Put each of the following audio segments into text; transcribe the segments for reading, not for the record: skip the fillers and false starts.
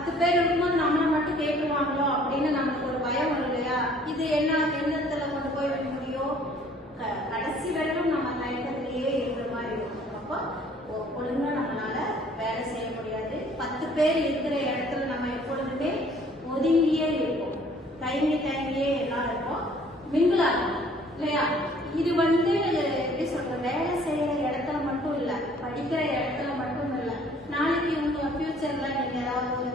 10 பேர் இருக்கும்போது நம்மளை மட்டும் கேட்குவாங்களோ அப்படின்னு நமக்கு ஒரு பயம் வரும் இல்லையா? இது என்னத்துல கொண்டு போய் வைக்க முடியும்? கடைசி வரைக்கும் நம்ம தயக்கத்திலேயே இருக்கிற மாதிரி இருக்கும். அப்போ ஒழுங்கா நம்மளால வேலை செய்ய முடியாது. 10 பேர் இருக்கிற இடத்துல நம்ம எப்பொழுதுமே ஒதுங்கியே இருப்போம், தயங்கியே எல்லாம் இருப்போம், மிங்கிளாகும் இல்லையா? இது எப்படி சொல்ற, வேலை செய்யற இடத்துல மட்டும் இல்ல, படிக்கிற இடத்துல மட்டும் இல்ல. நாளைக்கு உங்க ஃபியூச்சர்ல நீங்க ஏதாவது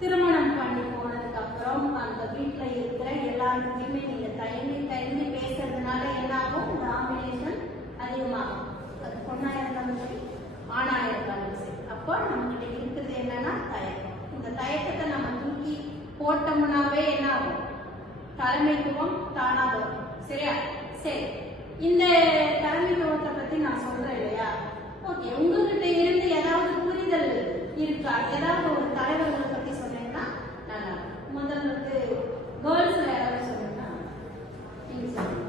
திருமணம் பண்ணி போனதுக்கு அப்புறம் அந்த வீட்டுல இருக்கிற எல்லாருக்குமே நீங்க தயங்கி பேசுறதுனால என்ன ஆகும்? டாமினேஷன் அதிகமாகும். அது பொண்ணா இருந்தாலும் சரி, ஆணா இருந்தாலும் சரி. அப்போ நம்ம கிட்ட இருக்கிறது என்னன்னா தயக்கம். இந்த தயக்கத்தை நம்ம தூக்கி போட்டோம்னாவே என்ன ஆகும்? தலைமைத்துவம் தானா வரும். சரியா? சரி, இந்த தலைமைத்துவத்தை பத்தி நான் சொல்றேன் இல்லையா? ஓகே, உங்ககிட்ட இருந்து ஏதாவது புரிதல் இருக்கா? ஏதாவது ஒரு தலைவர்களை பத்தி சொன்னீங்கன்னா நல்லா. முதல்ல கேர்ள்ஸ்ல யாராவது சொன்னீங்கன்னா நீங்க சொல்லுங்க.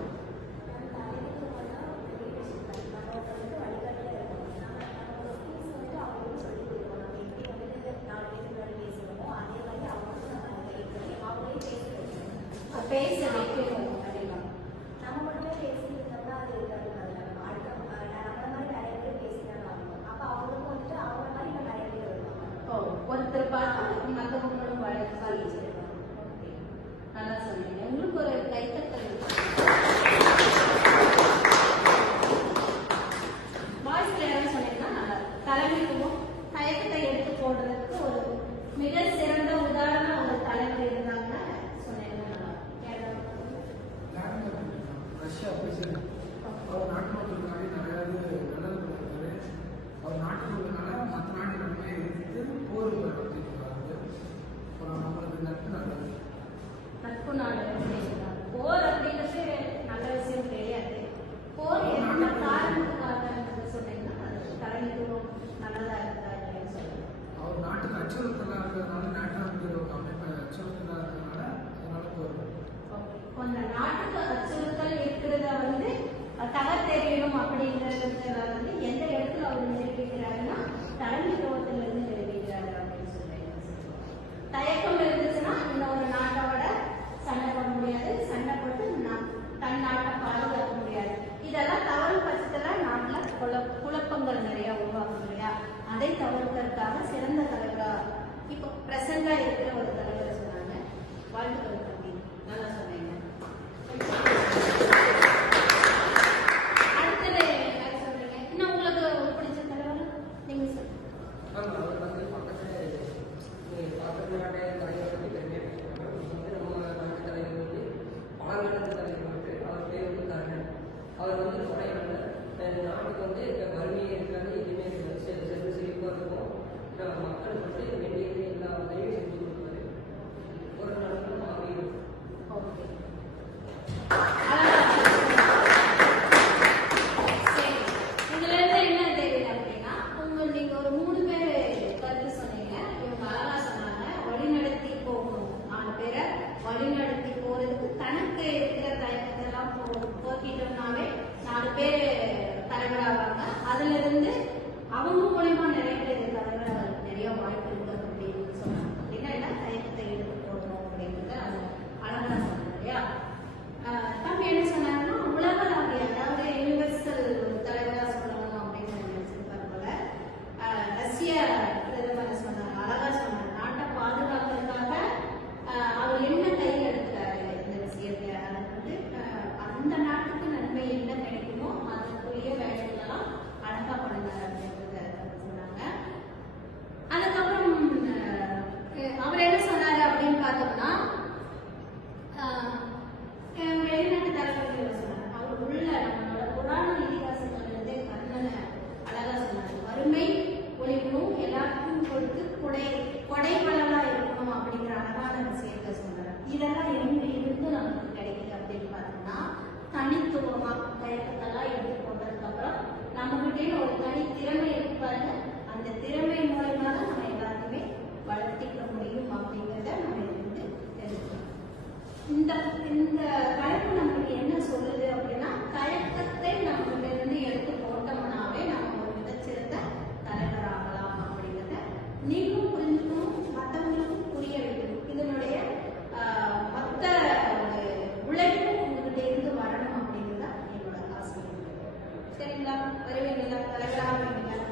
பேச வைக்கணும். நம்ம மட்டுமே பேசிட்டு இருந்தோம்னா அது இருக்காது. நம்மள மாதிரி நிறைய பேர் பேசினாங்க. அப்ப அவங்களுக்கும் அவங்க மாதிரி இன்னும் நிறைய பேர் வருவாங்க. ஒருத்தர் பார்த்து மற்றவங்களும் வளர்ச்சி. நல்லா சொன்னீங்க. உங்களுக்கு ஒரு கைத்தட்டல். வாய்ஸ்ல யாரும் சொன்னீங்கன்னா நல்லா. தலைமைத்துவம் தயக்கத்தை எடுத்து போடுறதுக்கு ஒரு மிக சிறந்த உதாரணம் ஒரு தலைவர் இருந்தாங்கன்னா சொன்னீங்கன்னா நல்லா. ரஷ்யா பிரசிடென்ட் அவர் நாட்டு மக்களுக்காக நிறைய நல்லது பண்ணியிருக்காரு. அவர் நாட்டு மக்களுக்காக மற்ற நாட்டு நன்மையை எடுத்து போர் நடத்திருக்காரு. அப்புறம் நம்மளுக்கு நட்பு நாடு போர் அப்படிங்கிறது நல்ல விஷயம் கிடையாது. போர் என்ன காரணத்துக்காக சொன்னீங்கன்னா தலைமைத்துவம் நல்லதா இருந்தா இல்லைன்னு சொல்லுங்க. அவர் நாட்டுக்கு அச்சுறுத்தலா இருக்கிறதுனால, நாட்டு ஒரு அமைப்பை அச்சுறுத்தலா இருக்கிறதுனால அதனால போர். கொஞ்சம் நாட்டுக்கு அச்சுறுத்தல் இருக்கிறத தவறு தெரியணும் அப்படிங்கிறத எந்த இடத்துல அவர் நிரூபிக்கிறாருன்னா தலைமைத்துவத்துல இருந்து நிரூபிக்கிறாரு அப்படின்னு சொல்றீங்க. தயக்கம் இருந்துச்சுன்னா இன்னொரு நாட்டோட சண்டை போட முடியாது, சண்டை போட்டு தன் நாட்டை பாதுகாக்க முடியாது. இதெல்லாம் தவறு பட்சத்துல நாட்டுல குழப்பங்கள் நிறைய உருவாக்கும் இல்லையா? அதை தவிர்க்கிறதுக்காக சிறந்த தலைவரா இப்போ பிரசண்டா இருக்கிற ஒரு தலைவரை சொன்னாங்க. வாழ்த்துக்கள் தம்பி, நல்லா சொன்னீங்க. அடுத்தது யார் சொல்றீங்க? இன்னும் உங்களுக்கு பிடிச்ச தலைவர் நீங்க சொல்லுங்க. அவர் நாட்டுக்கு வறுமையே இருக்காது, எதுவுமே செழிப்பாக இருக்கும். மக்களுக்கு வேண்டியது எல்லா உதவியும் செஞ்சு கொடுப்பாரு. ஒரு நாளும் அமையும். இதுல இருந்து என்ன தெரியுது அப்படின்னா, நீங்க ஒரு 3 பேர் கருத்து சொன்னீங்க. இவங்க அழகா சொன்னாங்க, வழிநடத்தி போகணும். 4 பேரை வழிநடத்தி போறதுக்கு தனக்கு இருக்கிற தயக்கத்தெல்லாம் போக்கிட்டோம்னாவே 4 பேர் தலைவராவாங்க. அதுல இருந்து அவங்க மூலமா நிறைய பேர் தலைவராக நிறைய வாய்ப்பு இருக்கு அப்படின்னு சொன்னாங்க. அப்படின்னா தயக்கத்தை எடுத்து போகணும் அப்படிங்கிறத அது அழகா சொன்னாங்க இல்லையா? தம்பி என்ன சொன்னாங்கன்னா, உலகளாவிய அதாவது யூனிவர்சல் தலைவராக சொல்லணும் அப்படின்னு நினைச்சிருப்பாரு போல. ரஷ்ய பிரதமர் சொன்னாங்க, அழகா சொன்னாங்க, நாட்டை பாதுகாக்கிறதுக்காக அவர் என்ன கையில் எடுக்கிறாரு இந்த விஷயத்தை. அந்த நாட்டுக்கு நன்மை என்ன கிடைக்குமோ அதற்குரிய வேலைகளெல்லாம் அழகா பண்ணினார் அப்படின்றத சொன்னாங்க. அதுக்கப்புறம் அவர் என்ன சொன்னாரு அப்படின்னு பார்த்தோம்னா, வெளிநாட்டு தலைவர்கள் சொன்னாங்க. அவர் உள்ள நம்மளோட புராண இதிகாசங்கள் இருந்தே கர்ணனை அழகா சொன்னாங்க. வறுமை ஒழிக்கணும், எல்லாருக்கும் கொடுத்து கொடைவளமா இருக்கணும் அப்படிங்கிற அழகான விஷயத்த சொன்னாங்க. இதெல்லாம் எங்க இருந்து நமக்கு கிடைக்குது அப்படின்னு பார்த்தோம்னா, தனித்துவமா தயக்கத்தெல்லாம் எடுத்து போட்டதுக்கு அப்புறம் நம்மகிட்டே ஒரு தனி திறமை இருக்கு பாருங்க. அந்த திறமை மூலமா தான் நம்ம எல்லாருக்குமே வளர்த்திக்க முடியும் அப்படிங்கிறத நம்ம இருந்து தெரிஞ்சுக்கணும். இந்த தலைப்பு நமக்கு என்ன சொல்லுது அப்படின்னா, தயக்கத்தை நம்மகிட்ட இருந்து எடுத்து போட்டோம்னாவே நம்ம ஒரு மிகச்சிறந்த தலைவராகலாம் அப்படிங்கிறத நீங்களும் புரிஞ்சுக்கணும், மற்றவங்களுக்கும் சரிங்களா? வருவீங்களா? தலைவராக வருவீங்களா?